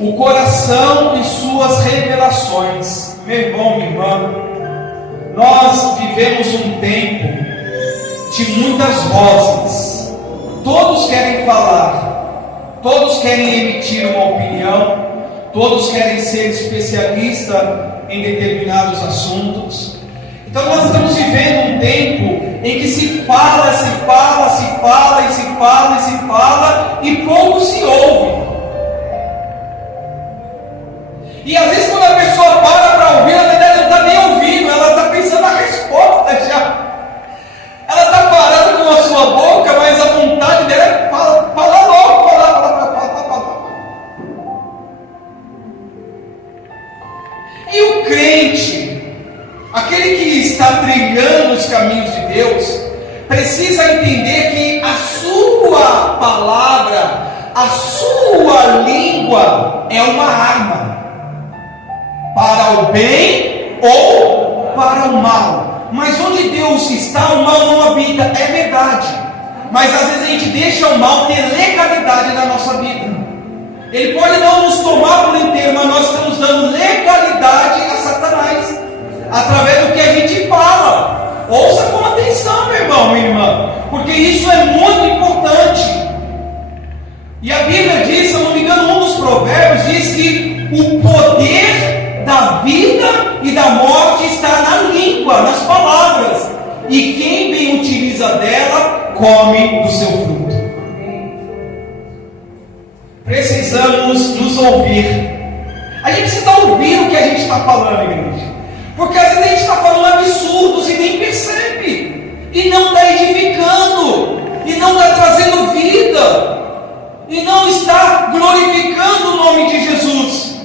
O coração e suas revelações. Meu irmão, minha irmã, nós vivemos um tempo de muitas vozes. Todos querem falar, todos querem emitir uma opinião, todos querem ser especialistas em determinados assuntos. Então nós estamos vivendo um tempo em que se fala, e pouco se ouve. E às vezes quando a pessoa para ouvir, na verdade ela não está nem ouvindo, ela está pensando na resposta já. Ela está parada com a sua boca, mas a vontade dela é falar logo, falar. E o crente, aquele que está trilhando os caminhos de Deus, precisa entender que a sua palavra, a sua língua é uma arma, para o bem ou para o mal. Mas onde Deus está, o mal não habita, é verdade. Mas às vezes a gente deixa o mal ter legalidade na nossa vida. Ele pode não nos tomar por inteiro, mas nós estamos dando legalidade a Satanás, através do que a gente fala. Ouça com atenção, meu irmão, minha irmã, porque isso é muito importante. E a Bíblia diz, se eu não me engano, um dos provérbios diz que o poder da vida e da morte está na língua, nas palavras, e quem bem utiliza dela, come do seu fruto. Precisamos nos ouvir. A gente precisa ouvir o que a gente está falando, igreja, porque às vezes a gente está falando absurdos e nem percebe, e não está edificando, e não está trazendo vida, e não está glorificando o nome de Jesus.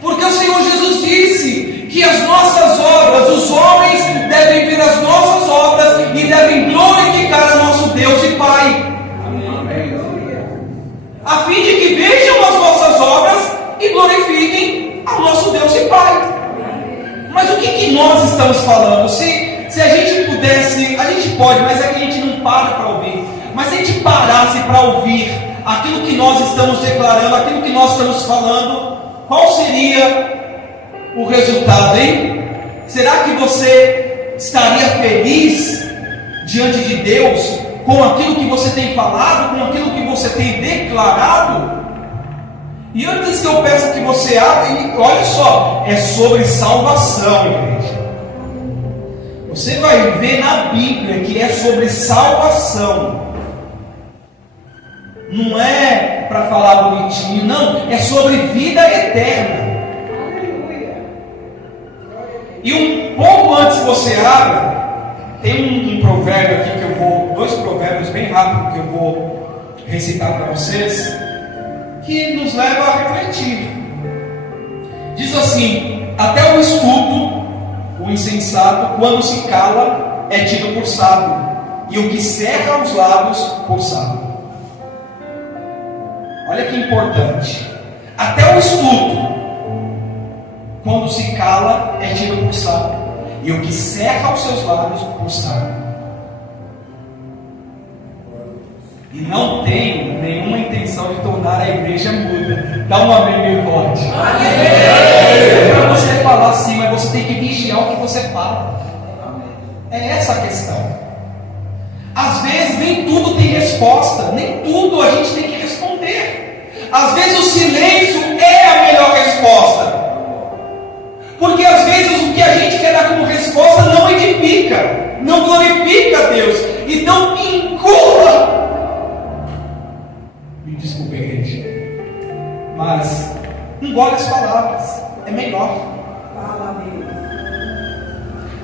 Porque o Senhor Jesus disse que as nossas obras, os homens devem ver as nossas obras e devem glorificar o nosso Deus e Pai. Amém. A fim de que vejam as nossas obras e glorifiquem ao nosso Deus e Pai. Mas o que nós estamos falando? Se a gente pudesse, a gente pode, mas é que a gente não para ouvir. Mas se a gente parasse para ouvir aquilo que nós estamos declarando, aquilo que nós estamos falando, qual seria o resultado, hein? Será que você estaria feliz diante de Deus com aquilo que você tem falado, com aquilo que você tem declarado? E antes que eu peça que você abra, olha só, é sobre salvação, igreja. Você vai ver na Bíblia que é sobre salvação. Não é para falar bonitinho, não, é sobre vida eterna. E um pouco antes que você abra, tem um provérbio aqui que eu vou, 2 provérbios bem rápido que eu vou recitar para vocês, que nos leva a refletir. Diz assim: até o estulto, o insensato, quando se cala, é tido por sábio, e o que cerra os lábios por sábio. Olha que importante. Até o estulto, quando se cala, é tido por sábio, e o que cerra os seus lábios por sábio. E não tenho nenhuma intenção de tornar a igreja muda. Dá um amém meio forte. É para você falar sim, mas você tem que vigiar o que você fala. É essa a questão. Às vezes nem tudo tem resposta, nem tudo a gente tem que responder. Às vezes o silêncio é a melhor resposta, porque às vezes o que a gente quer dar como resposta não edifica, não glorifica a Deus. Então engula. Me desculpe, gente, mas engole as palavras, é melhor.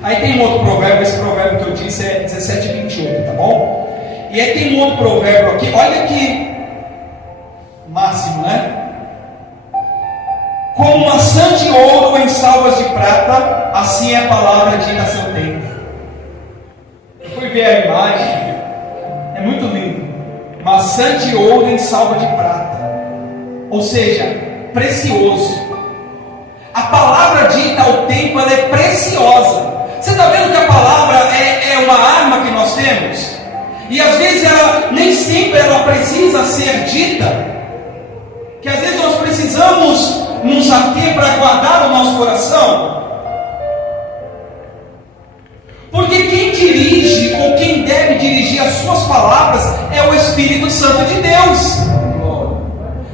Aí tem um outro provérbio, esse provérbio que eu disse é 17:28, tá bom? E aí tem um outro provérbio aqui, olha que máximo, né? Como maçã de ouro em salvas de prata, assim é a palavra dita a seu tempo. Eu fui ver a imagem, é muito lindo. Maçã de ouro em salva de prata, ou seja, precioso. A palavra dita ao tempo, ela é preciosa. Você está vendo que a palavra é uma arma que nós temos? E às vezes ela nem sempre ela precisa ser dita. Que às vezes nós precisamos precisamos nos ater para guardar o nosso coração? Porque quem dirige ou quem deve dirigir as suas palavras é o Espírito Santo de Deus,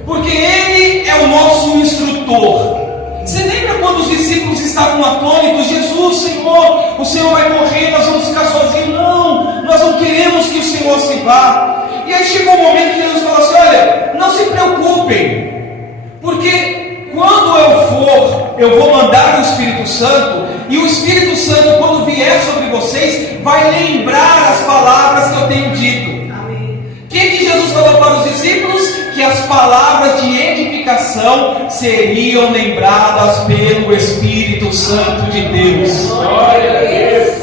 porque Ele é o nosso instrutor. Você lembra quando os discípulos estavam atônitos? Jesus, Senhor, o Senhor vai morrer, nós vamos ficar sozinhos. Não, nós não queremos que o Senhor se vá. E aí chegou o momento que Jesus falou assim: olha, não se preocupem, porque quando eu vou mandar o Espírito Santo, e o Espírito Santo, quando vier sobre vocês, vai lembrar as palavras que eu tenho dito. Amém. O que Jesus falou para os discípulos? Que as palavras de edificação seriam lembradas pelo Espírito Santo de Deus. Glória a Deus.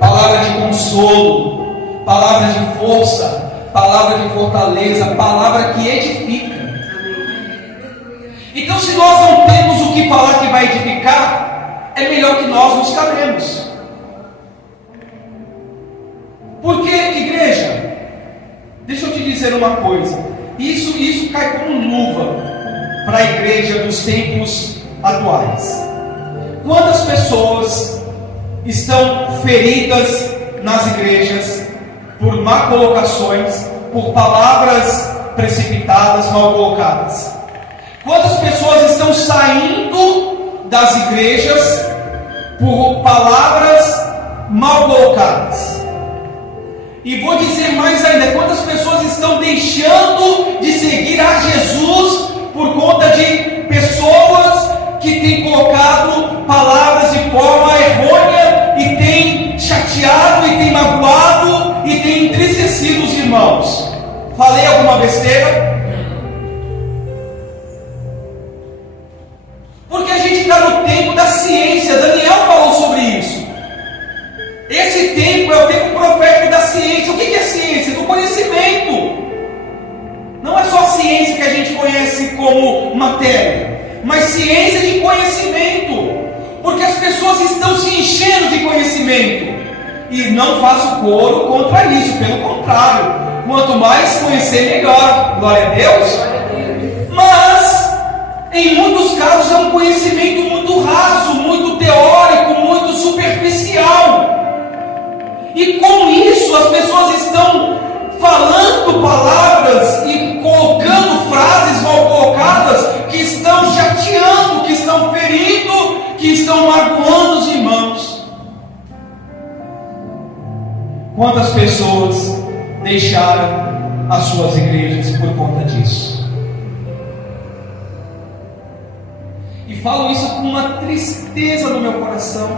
Palavra de consolo, palavra de força, palavra de fortaleza, palavra que edifica. Então, se nós não temos o que falar que vai edificar, é melhor que nós nos calemos. Porque, igreja, deixa eu te dizer uma coisa, isso cai como luva para a igreja dos tempos atuais. Quantas pessoas estão feridas nas igrejas por má colocações, por palavras precipitadas, mal colocadas? Quantas pessoas estão saindo das igrejas por palavras mal colocadas? E vou dizer mais ainda, quantas pessoas estão deixando de seguir a Jesus por conta de pessoas que têm colocado palavras de forma errônea e têm chateado e têm magoado e têm entristecido os irmãos? Falei alguma besteira? Porque a gente está no tempo da ciência. Daniel falou sobre isso. Esse tempo é o tempo profético da ciência. O que é ciência? Do conhecimento. Não é só ciência que a gente conhece como matéria, mas ciência de conhecimento. Porque as pessoas estão se enchendo de conhecimento. E não faço coro contra isso, pelo contrário. Quanto mais conhecer, melhor. Glória a Deus. Mas em muitos casos é um conhecimento muito raso, muito teórico, muito superficial. E com isso as pessoas estão falando palavras e colocando frases mal colocadas que estão chateando, que estão ferindo, que estão magoando os irmãos. Quantas pessoas deixaram as suas igrejas por conta disso? E falo isso com uma tristeza no meu coração.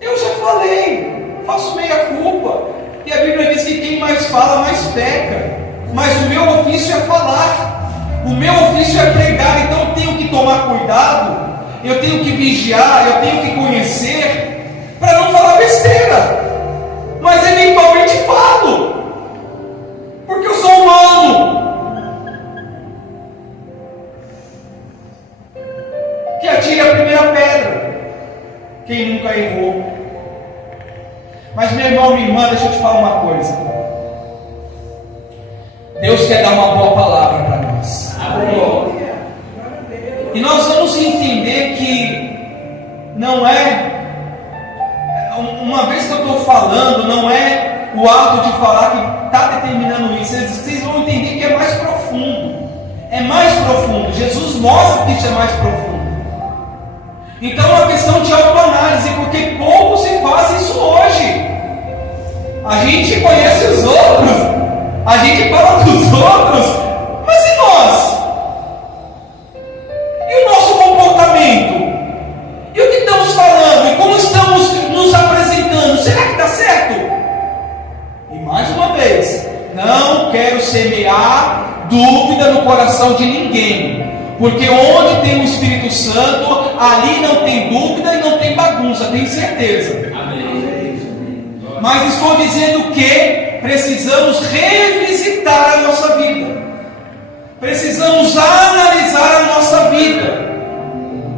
Eu já falei, faço meia culpa. E a Bíblia diz que quem mais fala, mais peca. Mas o meu ofício é falar. O meu ofício é pregar. Então eu tenho que tomar cuidado. Eu tenho que vigiar. Eu tenho que conhecer. Para não falar besteira. Mas eventualmente falo. Porque eu sou humano. Que atire a primeira pedra. Quem nunca errou. Mas meu irmão, minha irmã, deixa eu te falar uma coisa. Deus quer dar uma boa palavra para nós. Amém. E nós vamos entender que não é, uma vez que eu estou falando, não é o ato de falar que está determinando isso. Vocês vão entender que é mais profundo. É mais profundo. Jesus mostra que isso é mais profundo. Então é uma questão de autoanálise, porque pouco se faz isso hoje. A gente conhece os outros, a gente fala dos outros, mas e nós? E o nosso comportamento? E o que estamos falando? E como estamos nos apresentando? Será que está certo? E mais uma vez, não quero semear dúvida no coração de ninguém. Porque onde tem o Espírito Santo, ali não tem dúvida e não tem bagunça, tem certeza. Amém. Mas estou dizendo que precisamos revisitar a nossa vida. Precisamos analisar a nossa vida.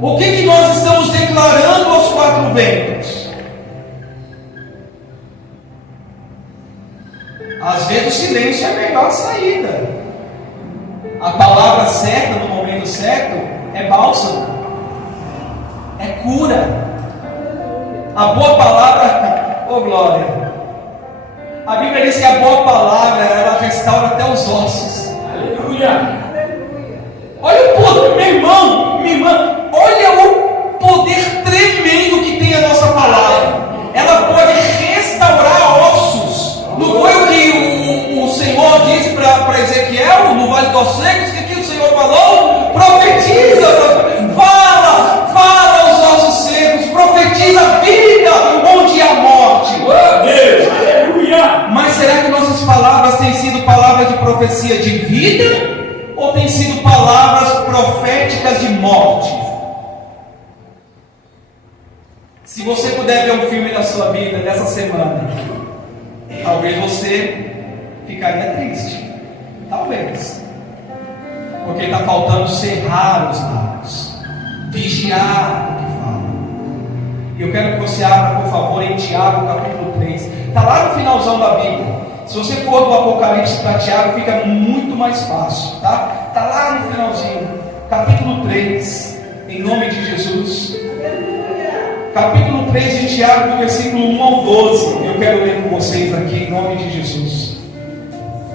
O que nós estamos declarando aos quatro ventos? Às vezes o silêncio é a melhor saída. A palavra certa no momento certo é bálsamo, é cura. A boa palavra, oh glória, a Bíblia diz que a boa palavra, ela restaura até os ossos. Aleluia. Olha o poder, meu irmão, minha irmã, olha o poder tremendo que tem a nossa palavra. Ela pode restaurar ossos. Não foi o que o Senhor disse para Ezequiel no Vale dos Secos? Que o Senhor falou? Profetiza, fala aos ossos secos, profetiza a vida onde há morte. Aleluia. Mas será que nossas palavras têm sido palavras de profecia de vida? Ou têm sido palavras proféticas de morte? Se você puder ver um filme da sua vida dessa semana, talvez você ficaria triste. Talvez. Porque está faltando cerrar os lábios, vigiar o que fala. E eu quero que você abra, por favor, em Tiago capítulo 3. Está lá no finalzão da Bíblia. Se você for do Apocalipse para Tiago, fica muito mais fácil, tá? Está lá no finalzinho, capítulo 3, em nome de Jesus. Capítulo 3 de Tiago, do versículo 1 ao 12. Eu quero ler com vocês aqui, em nome de Jesus.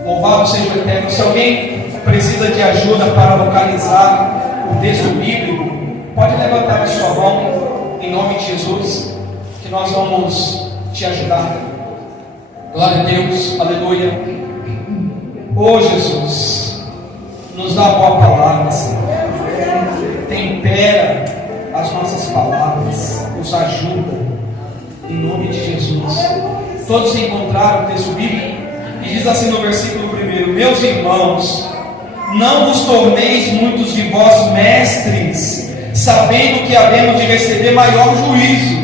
Louvado seja o Eterno. Se alguém precisa de ajuda para localizar o texto bíblico, pode levantar a sua mão, em nome de Jesus, que nós vamos te ajudar. Glória a Deus, aleluia. Oh Jesus, nos dá a boa palavra, Senhor. Tempera as nossas palavras, nos ajuda, em nome de Jesus. Todos encontraram o texto bíblico? E diz assim no versículo 1: Meus irmãos, não vos torneis muitos de vós mestres, sabendo que havemos de receber maior juízo,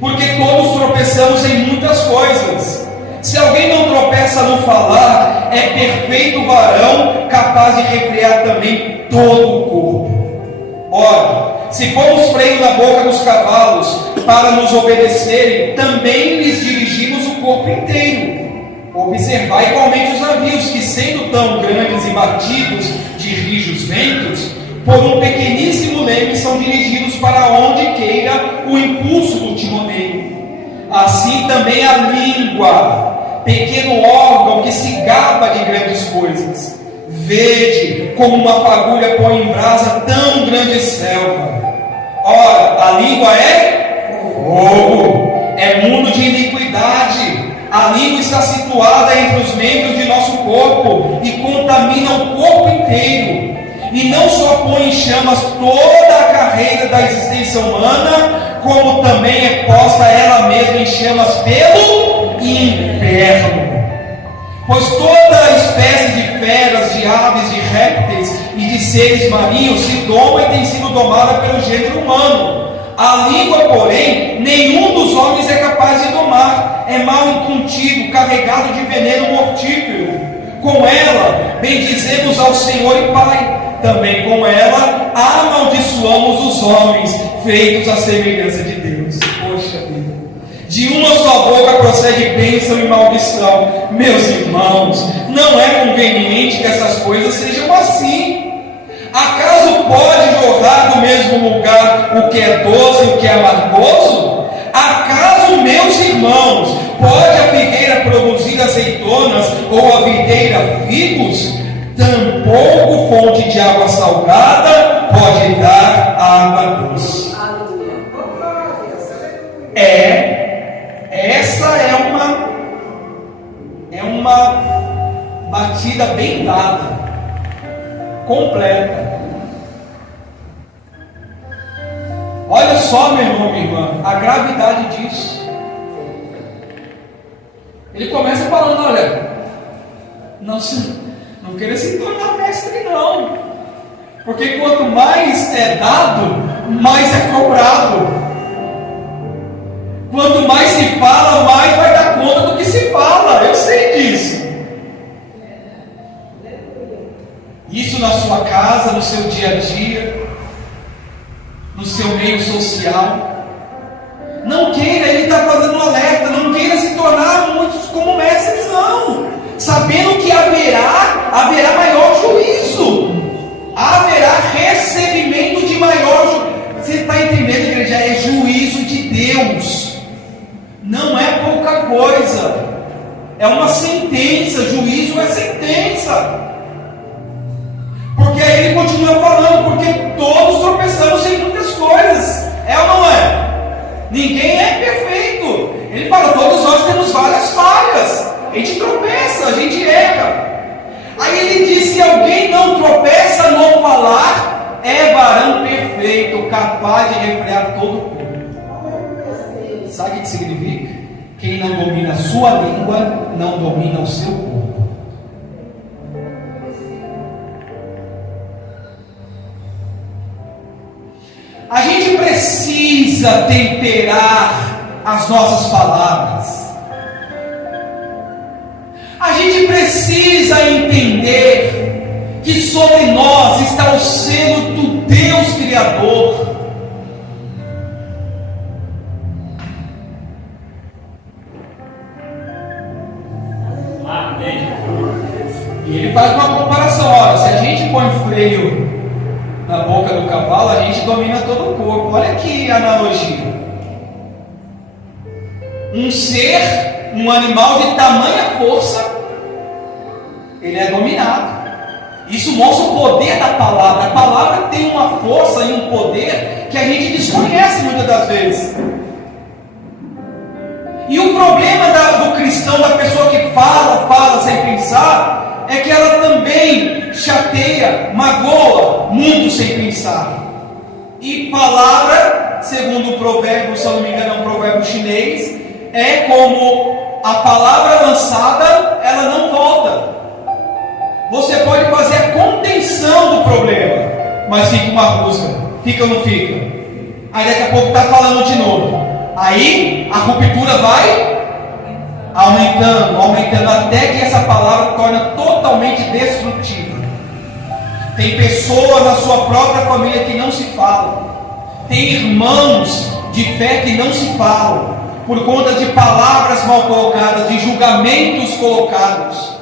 porque todos tropeçamos em muitas coisas. Se alguém não tropeça no falar, é perfeito varão, capaz de refrear também todo o corpo. Ora, se pomos freio na boca dos cavalos para nos obedecerem, também lhes dirigimos o corpo inteiro. Observai igualmente os navios, que sendo tão grandes e batidos de rijos ventos, por um pequeníssimo leme são dirigidos para onde queira o impulso do timoneiro. Assim também a língua, pequeno órgão que se gaba de grandes coisas. Vede como uma fagulha põe em brasa tão grande selva. Ora, a língua é fogo, é mundo de iniquidade. A língua está situada entre os membros de nosso corpo e contamina o corpo inteiro. E não só põe em chamas toda a carreira da existência humana, como também é posta ela mesma em chamas pelo inferno. Pois toda espécie de feras, de aves, de répteis e de seres marinhos se doma e tem sido domada pelo gênero humano. A língua, porém, nenhum dos homens é capaz de domar. É mal incontido, carregado de veneno mortífero. Com ela bendizemos ao Senhor e Pai. Também com ela amaldiçoamos os homens, feitos à semelhança de Deus. Poxa vida. De uma só boca procede bênção e maldição. Meus irmãos, não é conveniente que essas coisas sejam assim. Acaso pode jorrar do mesmo lugar o que é doce e o que é amargoso? Acaso, meus irmãos, pode a figueira produzir azeitonas ou a videira figos? Tampouco fonte de água salgada pode dar água doce. Essa é uma batida bem dada, completa. Olha só, meu irmão, minha irmã, a gravidade disso. Ele começa falando: olha, não queira se tornar mestre, não, porque quanto mais é dado, mais é cobrado. Quanto mais se fala, mais vai dar conta do que se fala. Eu sei disso. Isso na sua casa, no seu dia a dia, no seu meio social. Não queira, ele está fazendo um alerta, não queira se tornar muitos como mestres, não. Sabendo que haverá maior juízo. tropeça. Porque aí ele continua falando, porque todos tropeçamos em muitas coisas. É ou não é? Ninguém é perfeito. Ele fala, todos nós temos várias falhas. A gente tropeça, a gente erra. Aí ele diz, se alguém não tropeça no falar, é varão perfeito, capaz de refrear todo o corpo. Sabe o que significa? Quem não domina a sua língua, não domina o seu corpo. A gente precisa temperar as nossas palavras. A gente precisa entender que sobre nós está o selo do Deus Criador. Amém. E ele faz uma comparação. Olha, se a gente põe freio na boca do cavalo, a gente domina todo o corpo. Olha que analogia. Um ser, um animal de tamanha força, ele é dominado. Isso mostra o poder da palavra. A palavra tem uma força e um poder que a gente desconhece muitas das vezes. E o problema do cristão, da pessoa que fala sem pensar, é que ela também chateia, magoa muito sem pensar. E palavra, segundo o provérbio, se eu não me engano, é um provérbio chinês, é como a palavra lançada, ela não volta. Você pode fazer a contenção do problema, mas fica uma rusga, fica ou não fica? Aí daqui a pouco está falando de novo. Aí a ruptura vai aumentando, até que essa palavra torna totalmente destrutiva. Tem pessoas na sua própria família que não se falam. Tem irmãos de fé que não se falam, por conta de palavras mal colocadas, de julgamentos colocados.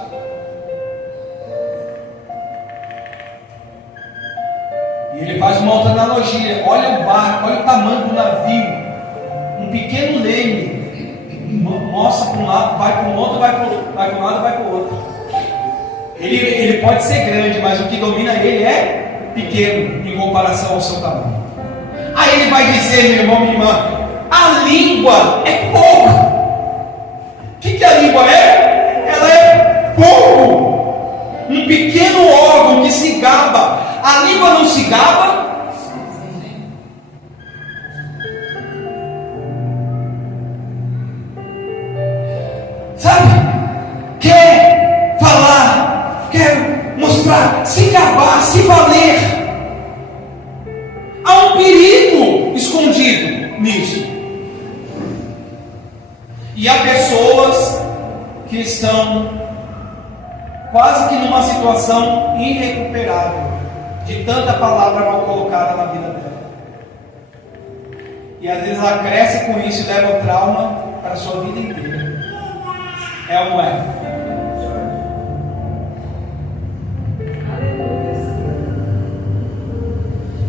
E ele faz uma outra analogia. Olha o barco, olha o tamanho do navio. Um pequeno leme mostra para um lado, vai para um outro, vai para um lado, vai para o outro. Ele pode ser grande, mas o que domina ele é pequeno em comparação ao seu tamanho. Aí ele vai dizer, meu irmão, minha irmã, a língua é fogo. O que a língua é? Ela é fogo. Um pequeno órgão que se gaba. A língua não se gaba. Sabe? Quer falar, quer mostrar, se gabar, se valer. Há um perigo escondido nisso. E há pessoas que estão quase que numa situação irrecuperável, de tanta palavra mal colocada na vida dela. E às vezes ela cresce com isso e leva o trauma para a sua vida inteira. É ou não é?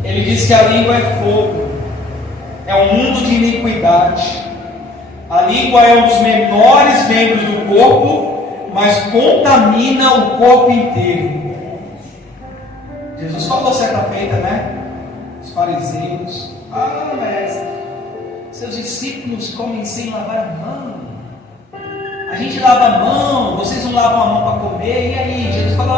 Ele diz que a língua é fogo, é um mundo de iniquidade. A língua é um dos menores membros do corpo, mas contamina o corpo inteiro. Jesus falou certa feita, né? Os fariseus, mestre, seus discípulos comem sem lavar a mão. A gente lava a mão, vocês não lavam a mão para comer. E aí, Jesus falou,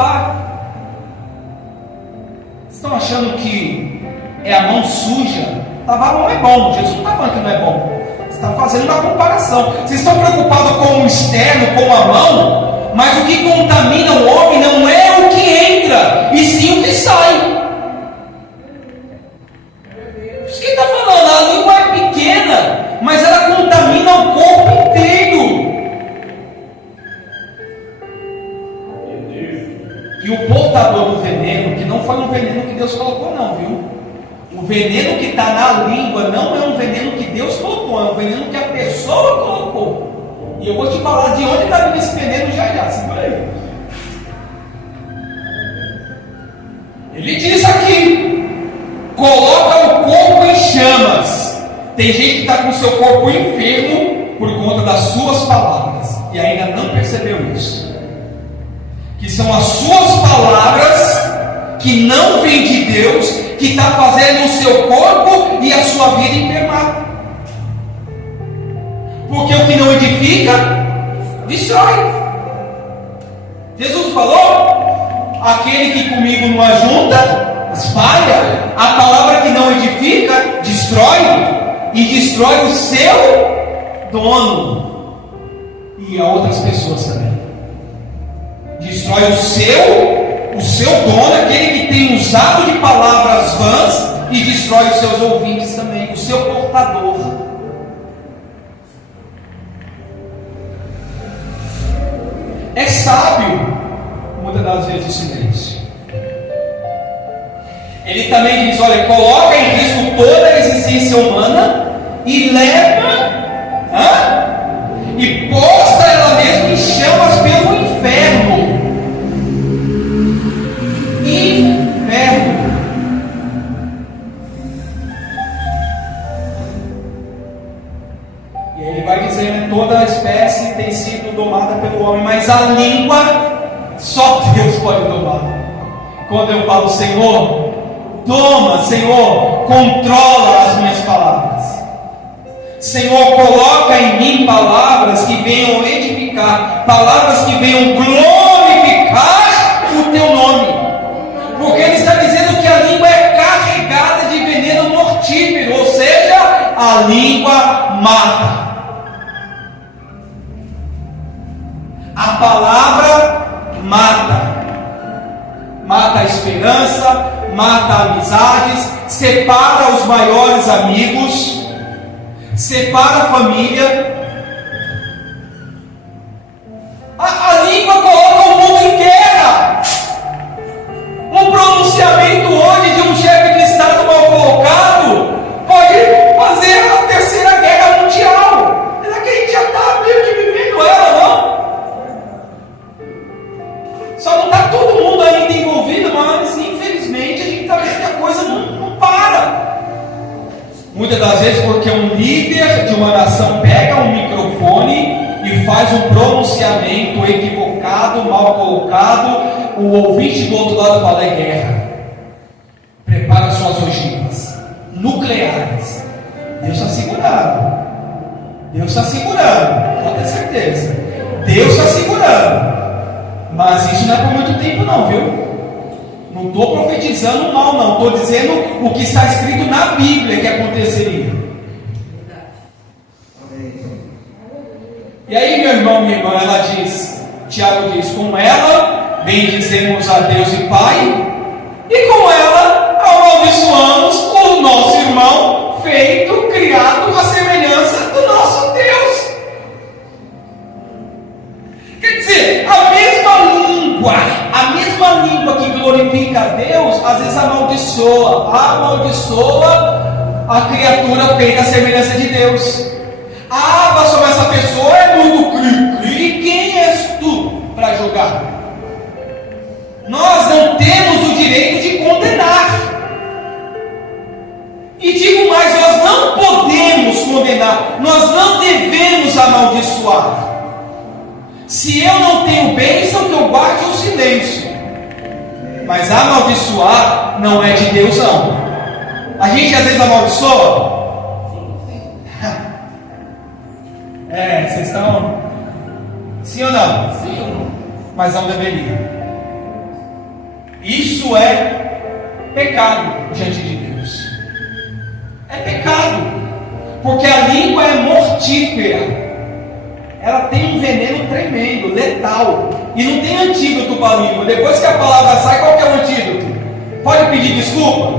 vocês estão achando que é a mão suja? Lavar a mão é bom, Jesus não está falando que não é bom. Você está fazendo uma comparação. Vocês estão preocupados com o externo, com a mão, mas o que contamina o homem não é o que entra, e sim o que sai. Isso que está falando, a língua é pequena, mas ela contamina o corpo inteiro. E o portador do veneno, que não foi um veneno que Deus colocou não, viu? O veneno que está na língua não é um veneno que Deus colocou, é um veneno que a pessoa colocou. E eu vou te falar de onde está vindo esse veneno já, segura aí. Ele diz aqui, coloca o corpo em chamas. Tem gente que está com o seu corpo enfermo por conta das suas palavras, e ainda não percebeu isso. que são as suas palavras, que não vêm de Deus, que está fazendo o seu corpo e a sua vida enfermar. Porque o que não edifica, destrói. Jesus falou: aquele que comigo não ajunta, espalha. A palavra que não edifica, destrói. E destrói o seu dono. E a outras pessoas também. Destrói o seu dono, aquele que tem usado de palavras vãs, e destrói os seus ouvintes também, o seu portador. É sábio, muitas das vezes, o silêncio. Ele também diz: olha, coloca em risco toda a existência humana e leva, e posta ela mesma em chamas pelo inferno. Inferno. E aí ele vai dizer, né, toda a espécie tem sido domada pelo homem, mas a língua só Deus pode domar. Quando eu falo: Senhor, toma, Senhor, controla as minhas palavras. Senhor, coloca em mim palavras que venham edificar, palavras que venham glorificar o teu nome. Porque ele está dizendo que a língua é carregada de veneno mortífero, ou seja, a língua mata. A palavra mata. Mata a esperança, mata amizades, separa os maiores amigos, separa a família. A língua coloca o mundo em guerra. Um pronunciamento hoje de um chefe de Estado mal colocado pode fazer a terceira guerra mundial. Será que a gente já está meio que vivendo ela, não? Só não está todo mundo ainda envolvido, mas infelizmente a gente está vendo que a coisa não para. Muitas das vezes porque um líder de uma nação pega um microfone e faz um pronunciamento equivocado, mal colocado, o ouvinte do outro lado fala: é guerra. Prepara suas ogivas nucleares. Deus está segurando. Deus está segurando, pode ter certeza. Deus está segurando. Mas isso não é por muito tempo não, viu? Não estou profetizando mal, não. Estou dizendo o que está escrito na Bíblia que aconteceria. E aí, meu irmão, minha irmã, ela diz, Tiago diz: com ela bendizemos a Deus e Pai, e com ela amaldiçoamos o nosso irmão, feito, criado à semelhança do nosso Deus. Quer dizer, a mesma língua que glorifica a Deus, às vezes amaldiçoa a criatura feita à semelhança de Deus. Pastor, essa pessoa é muito cri-cri. E quem és tu para julgar? Nós não temos o direito de condenar. E digo mais, nós não podemos condenar, nós não devemos amaldiçoar. Se eu não tenho bênção, que eu guarde o silêncio. Mas amaldiçoar não é de Deus, não. A gente às vezes amaldiçoa. Vocês estão... Sim ou não? Sim. Mas não deveria. Isso é pecado diante de Deus. É pecado. Porque a língua é mortífera. Ela tem um veneno tremendo, letal. E não tem antídoto para a língua. Depois que a palavra sai, qual que é o antídoto? Pode pedir desculpa,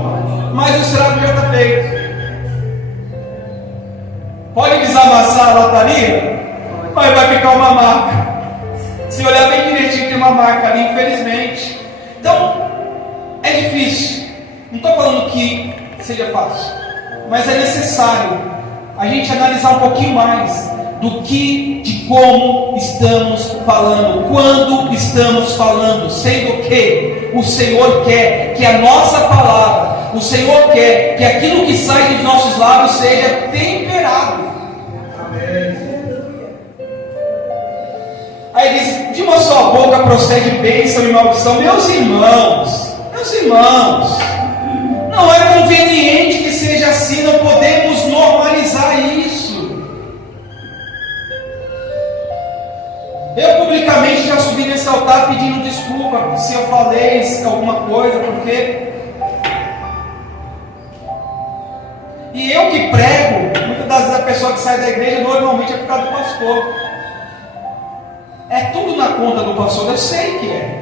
mas o estrago já está feito. Pode desamassar a lataria, mas vai ficar uma marca. Se olhar bem direitinho, tem uma marca ali, infelizmente. Então, é difícil. Não estou falando que seja fácil, mas é necessário a gente analisar um pouquinho mais de como estamos falando, quando estamos falando, sendo que o Senhor quer que a nossa palavra, o Senhor quer que aquilo que sai dos nossos lábios seja temperado. Amém. Aí diz, de uma só boca procede bênção e maldição. Meus irmãos, não é conveniente que seja assim, não podemos normalizar isso. Eu publicamente já subi nesse altar pedindo desculpa se eu falei alguma coisa, porque... E eu que prego, muitas das vezes a pessoa que sai da igreja normalmente é por causa do pastor. É tudo na conta do pastor, eu sei que é.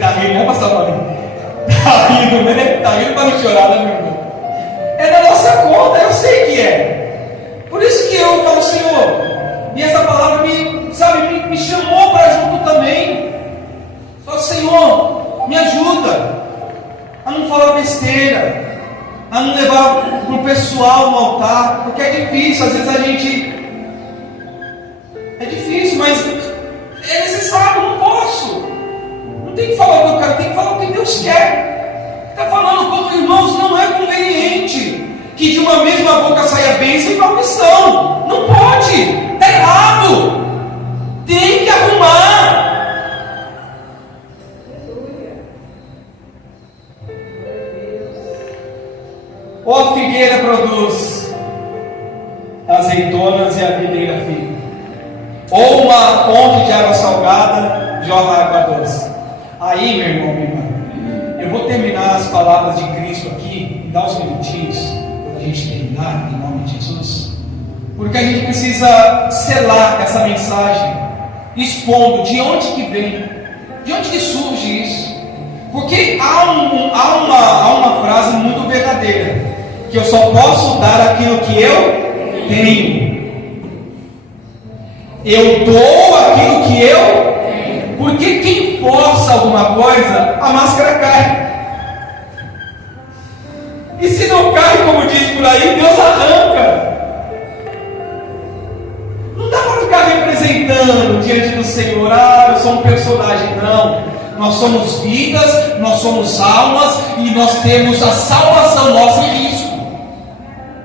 Tá rindo, né, pastor Paulinho? Tá rindo, né? Tá rindo para não chorar, né, meu irmão? É da nossa conta, eu sei que é. Por isso que eu falo, Senhor, e essa palavra me chamou para junto também. Falo, Senhor, me ajuda a não falar besteira, a não levar para o pessoal no altar, porque é difícil, às vezes a gente... É difícil, mas é necessário, não posso. Não tem que falar o que eu quero, tem que falar o que Deus quer. Está falando como irmãos, não é conveniente que de uma mesma boca saia bênção e maldição. Não pode, está errado. Tem que arrumar. Ou a figueira produz azeitonas e a videira figa, ou uma fonte de água salgada jorra água doce. Aí, meu irmão, minha irmã, eu vou terminar as palavras de Cristo aqui, dar uns minutinhos para a gente terminar, em nome de Jesus, porque a gente precisa selar essa mensagem, expondo de onde que vem, de onde que surge isso. Porque há uma frase muito verdadeira, que eu só posso dar aquilo que eu tenho. Eu dou aquilo que eu tenho. Porque quem força alguma coisa, a máscara cai. E se não cai, como diz por aí, Deus arranca. Não dá para ficar representando diante do Senhor, eu sou um personagem, não. Nós somos vidas, nós somos almas e nós temos a salvação nossa em risco.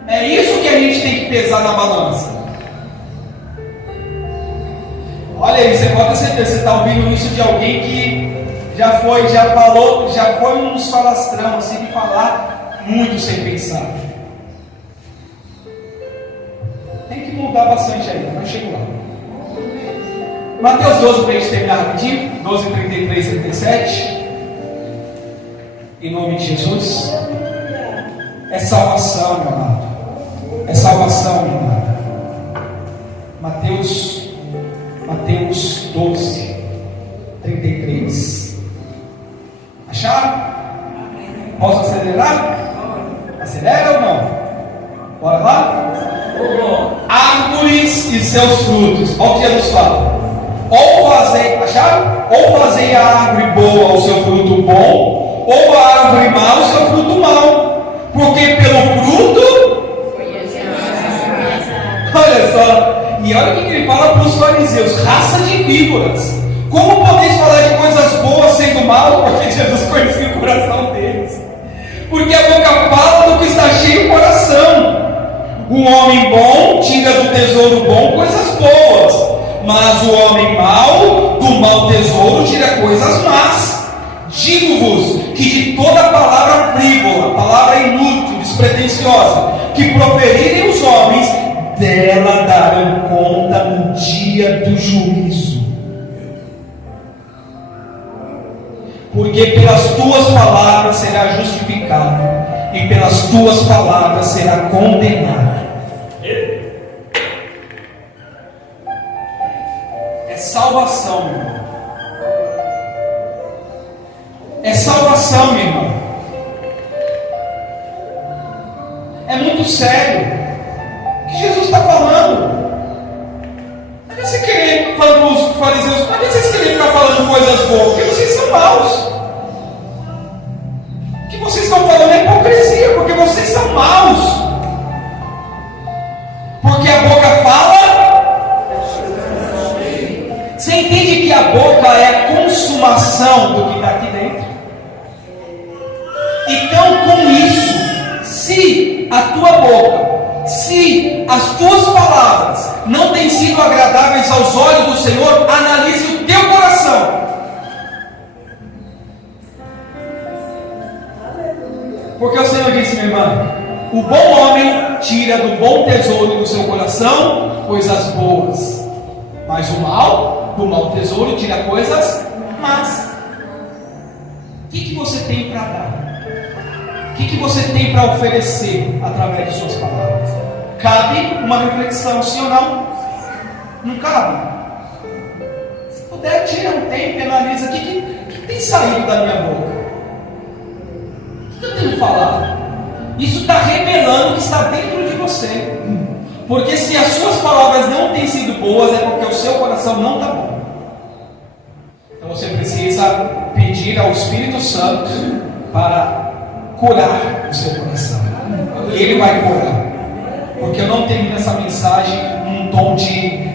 É isso que a gente tem que pesar na balança. Olha aí, você pode ter certeza, você está ouvindo isso de alguém que já foi um dos falastrão, assim, de falar muito sem pensar. Tem que mudar bastante aí, mas chego lá. Mateus 12, para a gente terminar rapidinho, 12, 33 e 37. Em nome de Jesus. É salvação, meu amado. É salvação, meu amado. Mateus 12, 33. Acharam? Posso acelerar? Acelera ou não? Bora lá? Árvores e seus frutos. Olha o que Jesus fala. Ou fazei a árvore boa o seu fruto bom, ou a árvore má o seu fruto mau, porque pelo fruto... Olha só, e olha o que ele fala para os fariseus: raça de víboras, como podeis falar de coisas boas sendo mal? Porque Jesus conhecia o coração deles, porque a boca fala do que está cheio o coração. O homem bom tira do tesouro bom coisas boas, mas o homem mau, do mau tesouro, tira coisas más. Digo-vos que de toda palavra frívola, palavra inútil, despretensiosa, que proferirem os homens, dela darão conta no dia do juízo. Porque pelas tuas palavras será justificado, e pelas tuas palavras será condenado. Salvação, meu irmão. É salvação, meu irmão. É muito sério o que Jesus está falando. Não adianta você querer falar para os fariseus, não adianta vocês querem ficar falando coisas boas, porque vocês são maus. O que vocês estão falando é hipocrisia, porque vocês são maus. Porque a boca fala. Você entende que a boca é a consumação do que está aqui dentro? Então, com isso, se a tua boca, se as tuas palavras não têm sido agradáveis aos olhos do Senhor, analise o teu coração. Porque o Senhor disse, minha irmã, o bom homem tira do bom tesouro do seu coração coisas boas, mas o mal, do mau tesouro, tira coisas más. O que você tem para dar? O que você tem para oferecer através de suas palavras? Cabe uma reflexão, sim ou não? Não cabe? Se puder, tira um tempo e analisa o que tem saído da minha boca. O que eu tenho falado? Isso está revelando o que está dentro de você. Porque se as suas palavras não têm sido boas, é porque o seu coração não está bom. Então você precisa pedir ao Espírito Santo para curar o seu coração. E Ele vai curar. Porque eu não termino essa mensagem num tom de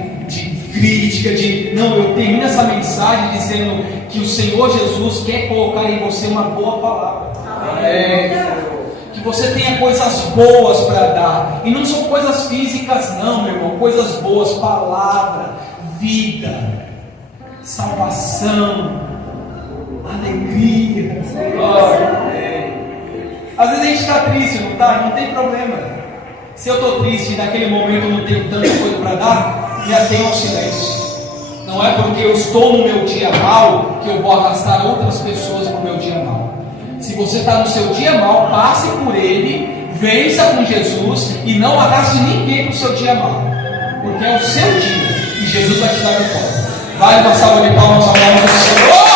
crítica, não, eu termino essa mensagem dizendo que o Senhor Jesus quer colocar em você uma boa palavra. Que você tenha coisas boas para dar. E não são coisas físicas não, meu irmão. Coisas boas, palavra, vida, salvação, alegria. Às vezes a gente está triste, não está? Não tem problema. Se eu estou triste e naquele momento não tenho tanta coisa para dar, me atenho ao silêncio. Não é porque eu estou no meu dia mal que eu vou arrastar outras pessoas para o meu dia mal. Se você está no seu dia mal, passe por ele, vença com Jesus e não arraste ninguém para o seu dia mal, porque é o seu dia e Jesus vai te dar vitória. Vale uma salva de palmas ao nome do Senhor.